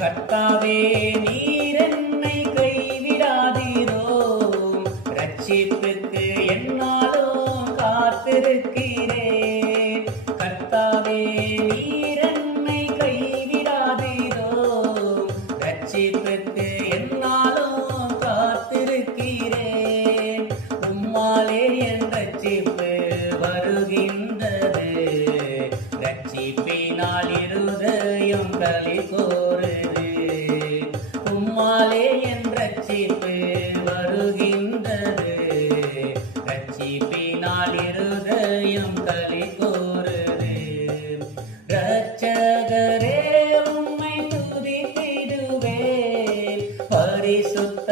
கர்த்தாவே நீர் என்னை கைவிடாதீரோம், ரட்சிப்புக்கு என்னாலும் காத்திருக்கிறேன். கர்த்தாவே நீர் என்னை கைவிடாதீரோம், ரட்சிப்புக்கு என்னாலும் காத்திருக்கிறேன். உம்மாலே என் ரட்சிப்பு வருகின்றது, ரட்சிப்பினால் இருதயம் களி கோருது. உம்மாலே என் ரட்சிப்பு வருகின்றது, ரட்சிப்பினால் இருதயம் களி கோருது. இரட்சகரே உம்மை துதித்திடுவேன், பரிசுத்த